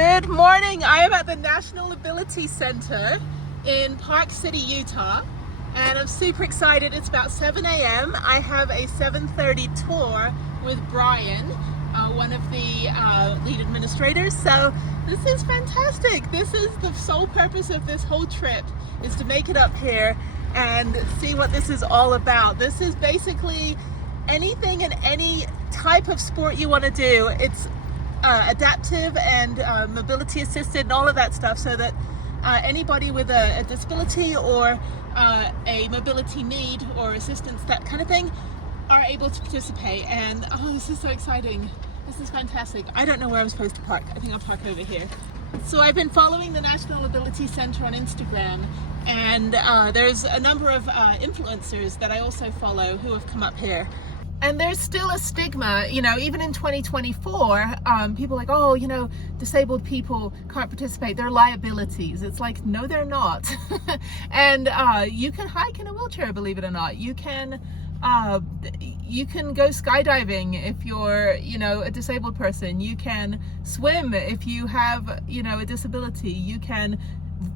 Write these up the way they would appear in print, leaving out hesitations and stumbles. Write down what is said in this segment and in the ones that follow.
Good morning. I am at the National Ability Center in Park City, Utah, and I'm super excited. It's about 7 a.m. I have a 7:30 tour with Brian, one of the lead administrators. So this is fantastic. This is the sole purpose of this whole trip, is to make it up here and see what this is all about. This is basically anything and any type of sport you want to do. It's adaptive and mobility assisted and all of that stuff, so that anybody with a disability or a mobility need or assistance, that kind of thing, are able to participate. And this is so exciting. This is fantastic. I don't know where I'm supposed to park. I think I'll park over here. So I've been following the National Ability Center on Instagram, and there's a number of influencers that I also follow who have come up here. And there's still a stigma, even in 2024, people are like, oh, disabled people can't participate, they're liabilities. It's like, no, they're not. And you can hike in a wheelchair, believe it or not. You can go skydiving if you're, a disabled person. You can swim if you have, a disability. You can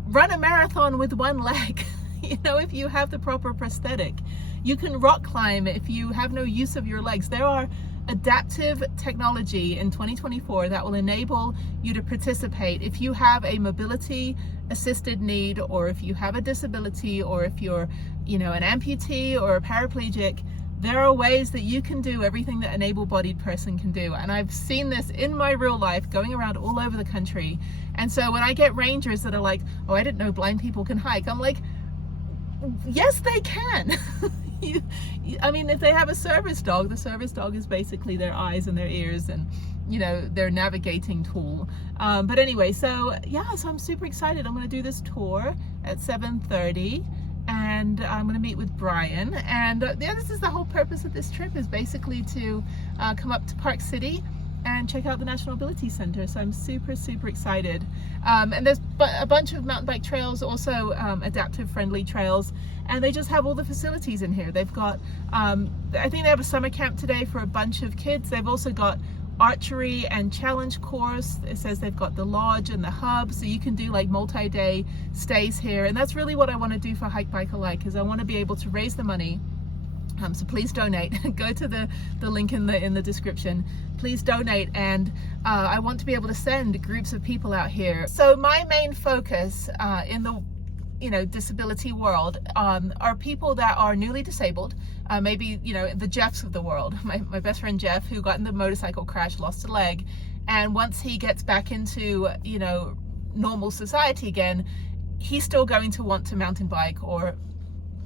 run a marathon with one leg, if you have the proper prosthetic. You can rock climb if you have no use of your legs. There are adaptive technology in 2024 that will enable you to participate if you have a mobility assisted need, or if you have a disability, or if you're, an amputee or a paraplegic. There are ways that you can do everything that an able-bodied person can do. And I've seen this in my real life going around all over the country. And so when I get rangers that are like, oh, I didn't know blind people can hike, I'm like, yes, they can. If they have a service dog, the service dog is basically their eyes and their ears and, their navigating tool. But anyway, so I'm super excited. I'm going to do this tour at 7:30, and I'm going to meet with Brian. And this is the whole purpose of this trip, is basically to come up to Park City and check out the National Ability Center. So I'm super, super excited. And there's a bunch of mountain bike trails, also adaptive friendly trails, and they just have all the facilities in here. They've got, I think they have a summer camp today for a bunch of kids. They've also got archery and challenge course. It says they've got the lodge and the hub, so you can do like multi-day stays here. And that's really what I want to do for Hike Bike Alike, is I want to be able to raise the money. So please donate. Go to the link in the description. Please donate, and I want to be able to send groups of people out here. So my main focus in the disability world are people that are newly disabled, maybe the Jeffs of the world. My best friend Jeff, who got in the motorcycle crash, lost a leg, and once he gets back into normal society again, he's still going to want to mountain bike, or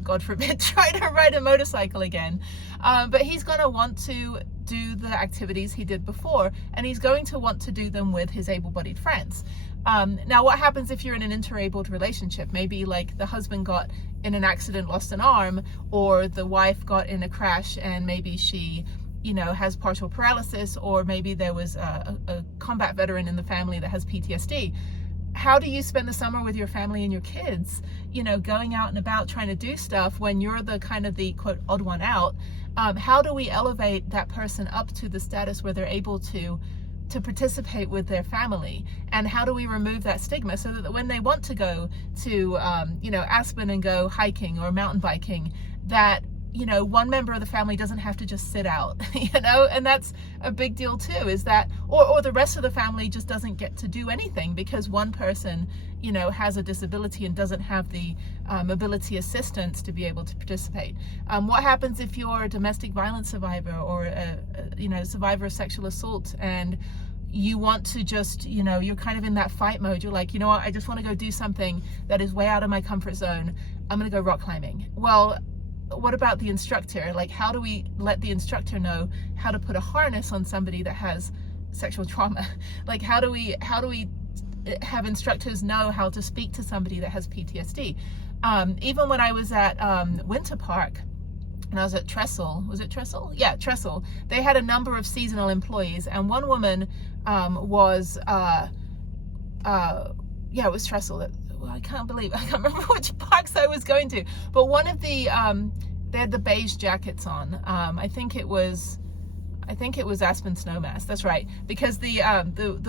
God forbid, try to ride a motorcycle again. But he's going to want to do the activities he did before, and he's going to want to do them with his able-bodied friends. Now, what happens if you're in an interabled relationship? Maybe like the husband got in an accident, lost an arm, or the wife got in a crash and maybe she has partial paralysis, or maybe there was a combat veteran in the family that has PTSD. How do you spend the summer with your family and your kids, going out and about trying to do stuff when you're the kind of the quote odd one out? How do we elevate that person up to the status where they're able to participate with their family? And how do we remove that stigma, so that when they want to go to Aspen and go hiking or mountain biking, that one member of the family doesn't have to just sit out, and that's a big deal too, is that, or the rest of the family just doesn't get to do anything because one person, has a disability and doesn't have the mobility assistance to be able to participate. What happens if you're a domestic violence survivor, or a survivor of sexual assault, and you want to just, you're kind of in that fight mode. You're like, what, I just want to go do something that is way out of my comfort zone. I'm going to go rock climbing. Well, what about the instructor? Like, how do we let the instructor know how to put a harness on somebody that has sexual trauma? Like, how do we have instructors know how to speak to somebody that has PTSD? Even when I was at Winter Park, and I was at Trestle, was it Trestle? Yeah, Trestle. They had a number of seasonal employees, and one woman was, it was Trestle. I can't remember which parks I was going to, but one of the, they had the beige jackets on. I think it was I think it was Aspen Snowmass. That's right, because the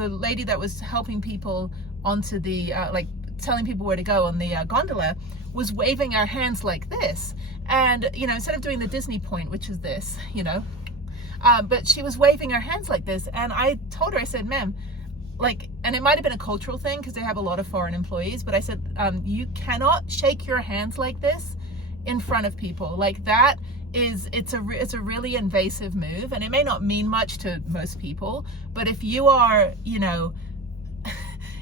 lady that was helping people onto the like telling people where to go on the gondola was waving her hands like this, and you know, instead of doing the Disney point, which is this, you know, but she was waving her hands like this, and I told her, I said, ma'am, like, and it might have been a cultural thing because they have a lot of foreign employees, but I said, you cannot shake your hands like this in front of people. Like that is, it's a really invasive move, and it may not mean much to most people, but if you are, you know,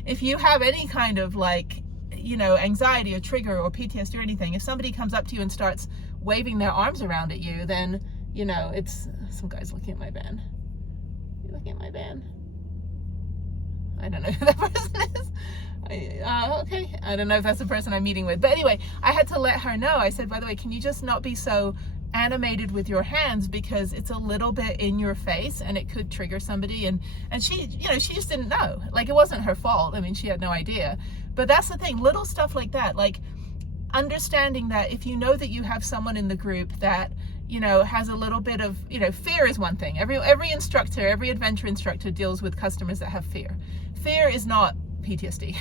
if you have any kind of like, you know, anxiety or trigger or PTSD or anything, if somebody comes up to you and starts waving their arms around at you, then, you know, it's, some guy's looking at my van. You looking at my van? I don't know who that person is. Okay, I don't know if that's the person I'm meeting with, but anyway, I had to let her know. I said, by the way, can you just not be so animated with your hands, because it's a little bit in your face and it could trigger somebody. And she, you know, she just didn't know. Like, it wasn't her fault. I mean, she had no idea. But that's the thing, little stuff like that, like understanding that if you know that you have someone in the group that, you know, has a little bit of, you know, fear is one thing. Every instructor, every adventure instructor deals with customers that have fear. Fear is not PTSD.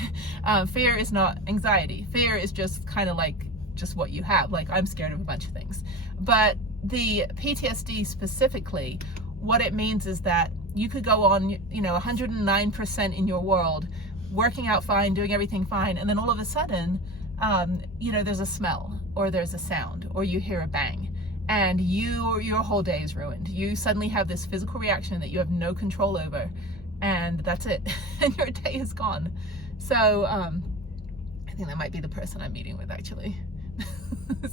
Fear is not anxiety. Fear is just kind of like just what you have. Like, I'm scared of a bunch of things. But the PTSD specifically, what it means is that you could go on, you know, 109% in your world, working out fine, doing everything fine, and then all of a sudden, you know, there's a smell, or there's a sound, or you hear a bang, and your whole day is ruined. You suddenly have this physical reaction that you have no control over, and that's it. And your day is gone. So I think that might be the person I'm meeting with, actually.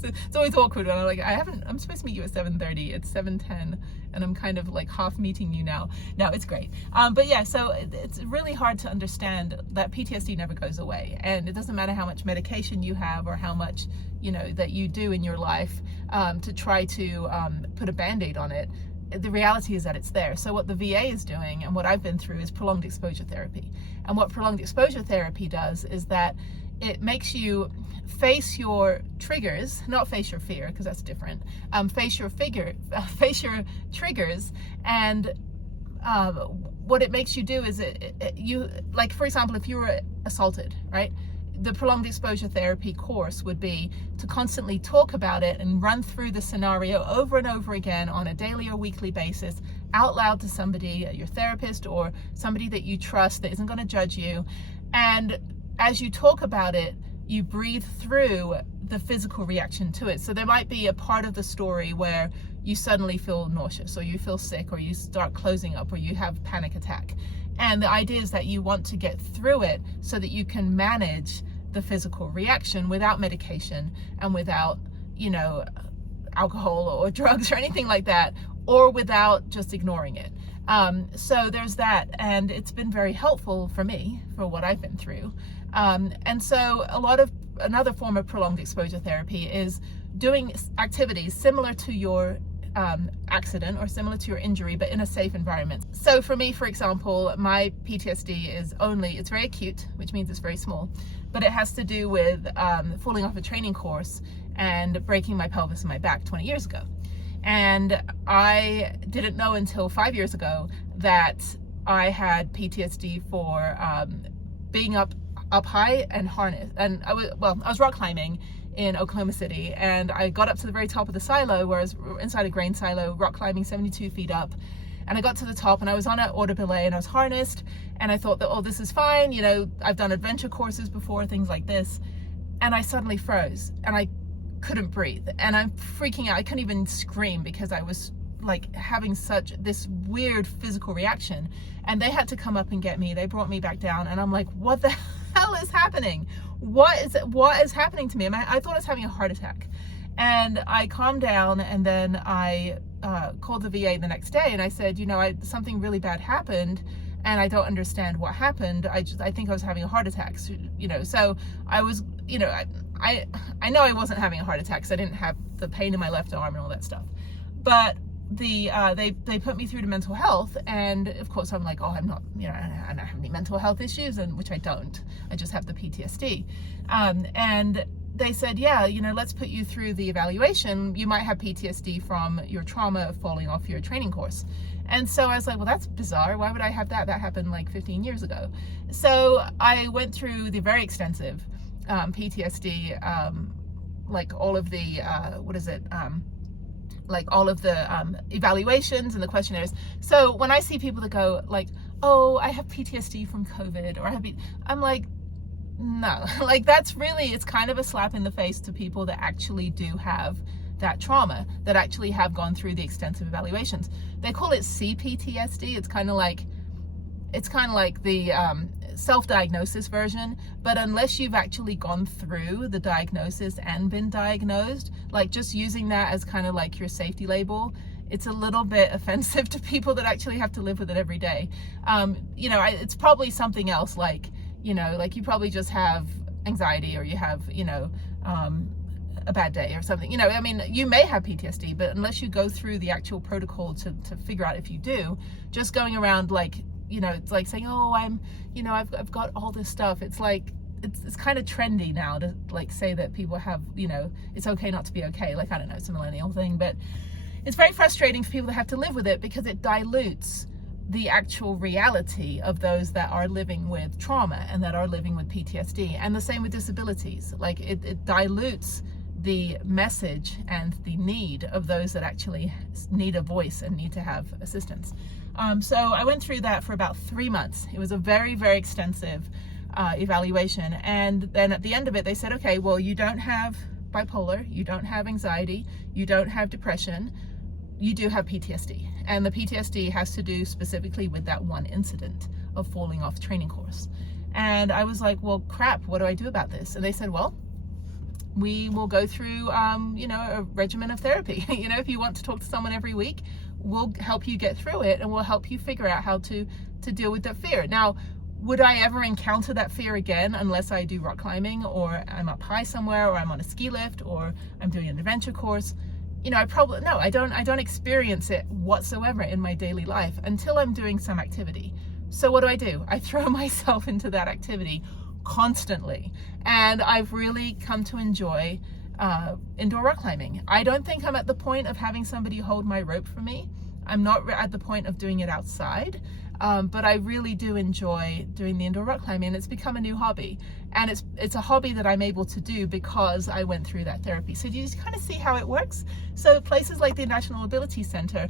It's always awkward when I'm like, I'm supposed to meet you at 7:30, it's 7:10, and I'm kind of like half meeting you now. No, it's great. But yeah, so it's really hard to understand that PTSD never goes away, and it doesn't matter how much medication you have or how much, you know, that you do in your life to try to put a band-aid on it. The reality is that it's there. So what the VA is doing, and what I've been through, is prolonged exposure therapy. And what prolonged exposure therapy does is that it makes you face your triggers, not face your fear, because that's different. Face your triggers, and what it makes you do is you, like, for example, if you were assaulted, right? The prolonged exposure therapy course would be to constantly talk about it and run through the scenario over and over again on a daily or weekly basis, out loud to somebody, your therapist or somebody that you trust that isn't going to judge you. And as you talk about it, you breathe through the physical reaction to it. So there might be a part of the story where you suddenly feel nauseous, or you feel sick, or you start closing up, or you have panic attack. And the idea is that you want to get through it so that you can manage the physical reaction without medication and without, you know, alcohol or drugs or anything like that, or without just ignoring it. So there's that, and it's been very helpful for me for what I've been through. And so another form of prolonged exposure therapy is doing activities similar to your accident or similar to your injury, but in a safe environment. So for me, for example, my PTSD is it's very acute, which means it's very small, but it has to do with falling off a training course and breaking my pelvis and my back 20 years ago. And I didn't know until 5 years ago that I had PTSD for being up high and harnessed. And I was rock climbing in Oklahoma City, and I got up to the very top of the silo, where I was inside a grain silo, rock climbing 72 feet up. And I got to the top, and I was on an order belay, and I was harnessed, and I thought that, oh, this is fine, you know, I've done adventure courses before, things like this. And I suddenly froze, and I couldn't breathe, and I'm freaking out. I couldn't even scream because I was like having this weird physical reaction, and they had to come up and get me. They brought me back down, and I'm like, what the hell is happening? What is happening to me? I thought I was having a heart attack. And I calmed down, and then I called the VA the next day, and I said, you know, something really bad happened, and I don't understand what happened. I think I was having a heart attack, you know. So I was, you know, I know I wasn't having a heart attack because I didn't have the pain in my left arm and all that stuff. But they put me through to mental health, and of course I'm like, oh, I'm not, you know, I don't have any mental health issues, and which I don't. I just have the PTSD. And they said, yeah, you know, let's put you through the evaluation. You might have PTSD from your trauma of falling off your training course. And so I was like, well, that's bizarre. Why would I have that? That happened like 15 years ago. So I went through the very extensive PTSD, like all of the, like all of the evaluations and the questionnaires. So when I see people that go like, oh, I have PTSD from COVID, or I'm like, no, like that's really, it's kind of a slap in the face to people that actually do have that trauma, that actually have gone through the extensive evaluations. They call it CPTSD. It's kind of like the self-diagnosis version, but unless you've actually gone through the diagnosis and been diagnosed, like just using that as kind of like your safety label, it's a little bit offensive to people that actually have to live with it every day. You know, it's probably something else, like, you know, like you probably just have anxiety, or you have, you know, a bad day or something. You know, I mean, you may have PTSD, but unless you go through the actual protocol to figure out if you do, just going around like, you know, it's like saying, oh, I'm, you know, I've got all this stuff. It's like, it's kind of trendy now to like say that people have, you know, it's okay not to be okay. Like, I don't know, it's a millennial thing, but it's very frustrating for people that have to live with it, because it dilutes the actual reality of those that are living with trauma and that are living with PTSD. And the same with disabilities. Like it dilutes the message and the need of those that actually need a voice and need to have assistance. So I went through that for about 3 months. It was a very, very extensive evaluation. And then at the end of it, they said, okay, well, you don't have bipolar, you don't have anxiety, you don't have depression, you do have PTSD. And the PTSD has to do specifically with that one incident of falling off training course. And I was like, well, crap, what do I do about this? And they said, well, we will go through, you know, a regimen of therapy. You know, if you want to talk to someone every week, we'll help you get through it, and we'll help you figure out how to deal with that fear. Now, would I ever encounter that fear again unless I do rock climbing, or I'm up high somewhere, or I'm on a ski lift, or I'm doing an adventure course? You know, I don't experience it whatsoever in my daily life until I'm doing some activity. So what do? I throw myself into that activity constantly. And I've really come to enjoy indoor rock climbing. I don't think I'm at the point of having somebody hold my rope for me. I'm not at the point of doing it outside, but I really do enjoy doing the indoor rock climbing, and it's become a new hobby. And it's a hobby that I'm able to do because I went through that therapy. So do you kind of see how it works? So places like the National Ability Center,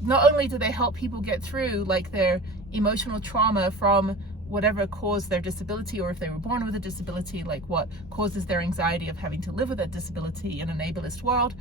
not only do they help people get through like their emotional trauma from whatever caused their disability, or if they were born with a disability, like what causes their anxiety of having to live with that disability in an ableist world,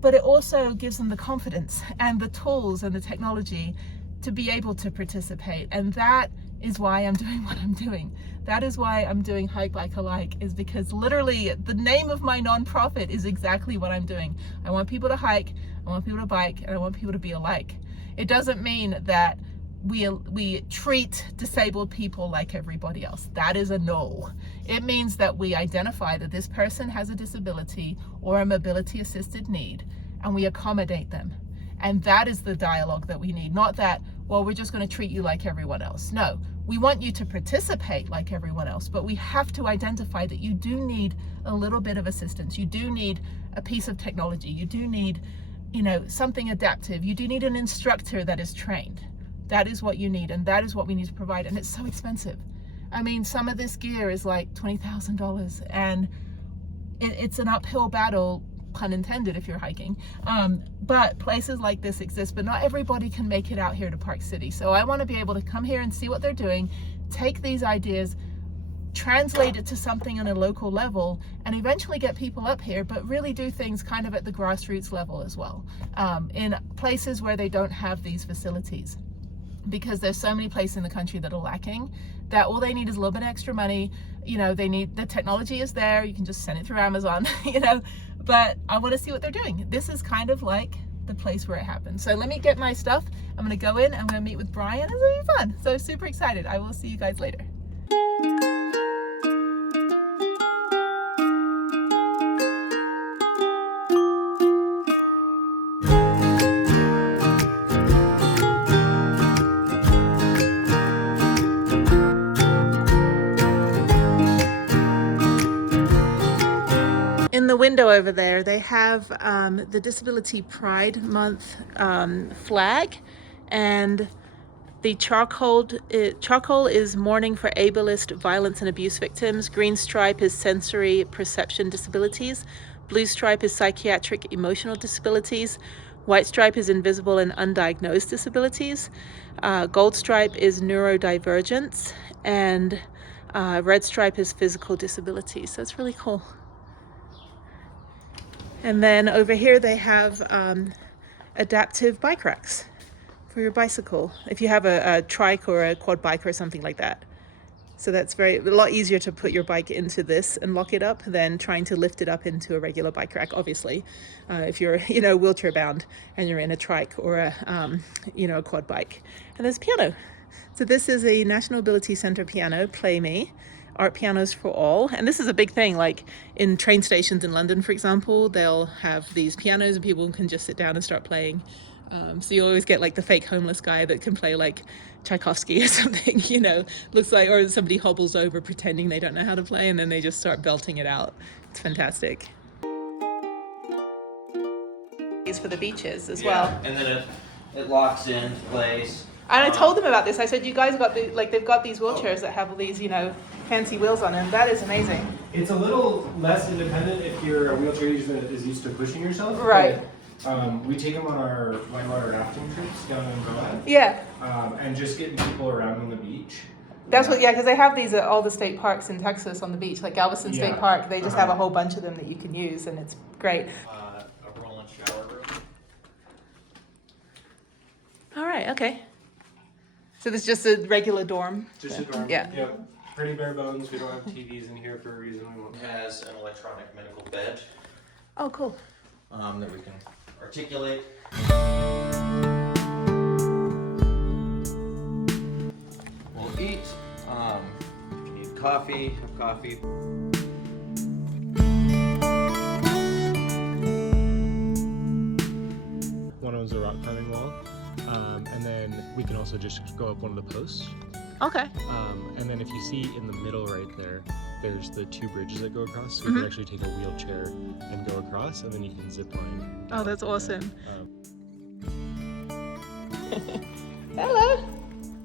but it also gives them the confidence and the tools and the technology to be able to participate. And that is why I'm doing what I'm doing. That is why I'm doing Hike Bike Alike, is because literally the name of my nonprofit is exactly what I'm doing. I want people to hike, I want people to bike, and I want people to be alike. It doesn't mean that we treat disabled people like everybody else. That is a no. It means that we identify that this person has a disability or a mobility assisted need, and we accommodate them. And that is the dialogue that we need. Not that, well, we're just going to treat you like everyone else. No, we want you to participate like everyone else, but we have to identify that you do need a little bit of assistance. You do need a piece of technology. You do need, you know, something adaptive. You do need an instructor that is trained. That is what you need, and that is what we need to provide. And it's so expensive. I mean, some of this gear is like $20,000, and it's an uphill battle, pun intended, if you're hiking. But places like this exist, but not everybody can make it out here to Park City. So I want to be able to come here and see what they're doing, take these ideas, translate it to something on a local level, and eventually get people up here, but really do things kind of at the grassroots level as well, in places where they don't have these facilities. Because there's so many places in the country that are lacking, that all they need is a little bit extra money. You know, they need, the technology is there, you can just send it through Amazon, you know, but I want to see what they're doing. This is kind of like the place where it happens. So let me get my stuff. I'm going to go in, I'm going to meet with Brian. It's going to be fun. So super excited. I will see you guys later. In the window over there, they have the Disability Pride Month flag, And the charcoal is mourning for ableist violence and abuse victims. Green stripe is sensory perception disabilities. Blue stripe is psychiatric emotional disabilities. White stripe is invisible and undiagnosed disabilities. Gold stripe is neurodivergence. And red stripe is physical disabilities. So it's really cool. And then over here they have adaptive bike racks for your bicycle, if you have a trike or a quad bike or something like that. So that's a lot easier to put your bike into this and lock it up than trying to lift it up into a regular bike rack, obviously. If you're, wheelchair bound and you're in a trike or a quad bike. And there's piano. So this is a National Ability Center piano, Play Me, art pianos for all. And this is a big thing, like in train stations in London, for example, they'll have these pianos and people can just sit down and start playing. So you always get like the fake homeless guy that can play like Tchaikovsky or something, looks like, or somebody hobbles over pretending they don't know how to play and then they just start belting it out. It's fantastic. It's for the beaches as well. And then it locks into place. And I told them about this. I said, you guys got they've got these wheelchairs that have all these, fancy wheels on them. That is amazing. It's a little less independent if you're a wheelchair user that is used to pushing yourself. Right. We take them on our whitewater rafting trips down in Goa. Yeah. And just getting people around on the beach. That's because they have these at all the state parks in Texas on the beach, like Galveston State Park. They just have a whole bunch of them that you can use, and it's great. A roll-in shower room. All right, okay. So this is just a regular dorm? Just a dorm. Yeah. Yep. Pretty bare bones. We don't have TVs in here for a reason. It has an electronic medical bed. Oh, cool. That we can articulate. We'll eat. If you need coffee, have coffee. One of them's a rock climbing wall. And then we can also just go up one of the posts. Okay. And then if you see in the middle right there, there's the two bridges that go across. So you can actually take a wheelchair and go across, and then you can zip line. Oh, that's awesome. Hello.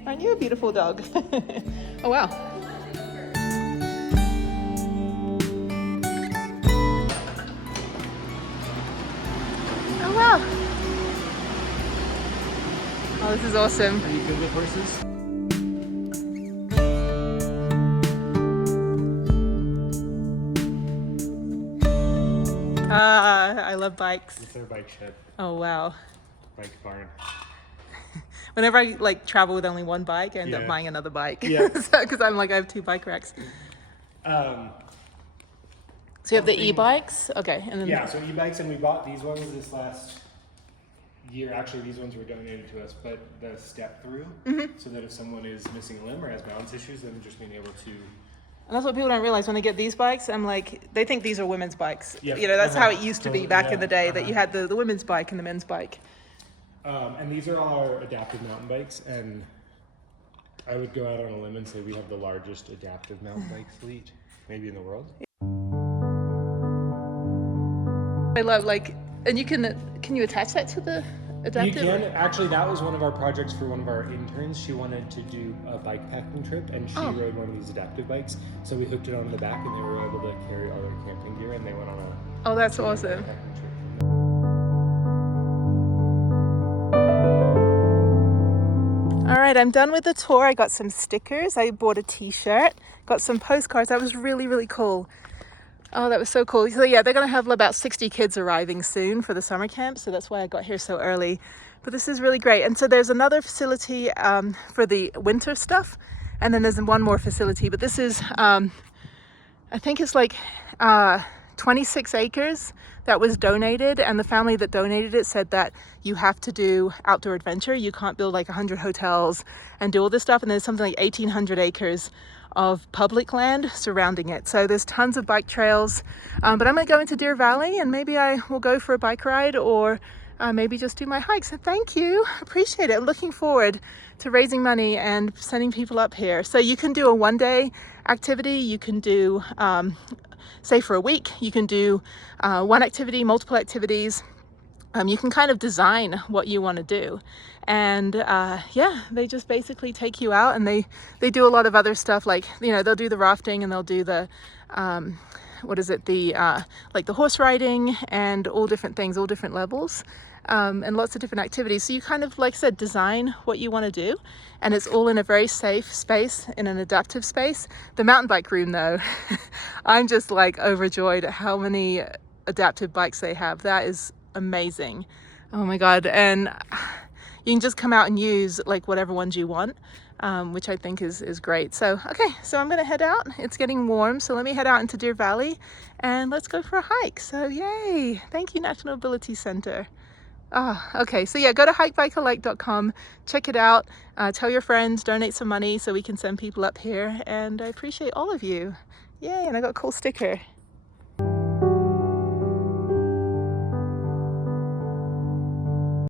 Aren't you a beautiful dog? Oh, wow. Oh, wow. Oh, this is awesome. Are you good with horses? I love bikes. It's our bike shed. Oh, wow. Bike barn. Whenever I travel with only one bike, I end up buying another bike. Yeah. Because I have two bike racks. So you have the e-bikes? Okay. And then so e-bikes, and we bought these ones this last year. Actually, these ones were donated to us, but the step through, so that if someone is missing a limb or has balance issues, then just being able to. And that's what people don't realize when they get these bikes. I'm like, they think these are women's bikes. Yep. That's how it used to be back in the day, that you Uh-huh. had the women's bike and the men's bike. And these are all our adaptive mountain bikes, and I would go out on a limb and say we have the largest adaptive mountain bike fleet, maybe in the world. I love and can you attach that to the adaptive? You can. Actually, that was one of our projects for one of our interns. She wanted to do a bike packing trip, and she rode one of these adaptive bikes. So we hooked it onto the back, and they were able to carry all their camping gear, and they went on a that's awesome. backpacking trip. All right, I'm done with the tour. I got some stickers. I bought a t-shirt, got some postcards. That was really, really cool. Oh, that was so cool. So yeah, they're going to have about 60 kids arriving soon for the summer camp. So that's why I got here so early. But this is really great. And so there's another facility for the winter stuff. And then there's one more facility. But this is, I think it's 26 acres that was donated. And the family that donated it said that you have to do outdoor adventure. You can't build 100 hotels and do all this stuff. And there's something like 1,800 acres of public land surrounding it. So there's tons of bike trails, but I'm gonna go into Deer Valley and maybe I will go for a bike ride or maybe just do my hike. So thank you, appreciate it. I'm looking forward to raising money and sending people up here. So you can do a one-day activity, you can do, say for a week, you can do one activity, multiple activities. you can kind of design what you want to do. And yeah, they just basically take you out, and they do a lot of other stuff, like, you know, they'll do the rafting, and they'll do the what is it, the like the horse riding, and all different things, all different levels, and lots of different activities. So you kind of, like I said, design what you want to do, and it's all in a very safe space, in an adaptive space. The mountain bike room though, I'm just like overjoyed at how many adaptive bikes they have. That is amazing. Oh my god. And you can just come out and use like whatever ones you want, which I think is great. So okay, so I'm gonna head out. It's getting warm, so let me head out into Deer Valley and let's go for a hike. So yay, thank you, National Ability Center. Okay, so yeah, go to hikebikealike.com, check it out, tell your friends, donate some money so we can send people up here, and I appreciate all of you. Yay, and I got a cool sticker.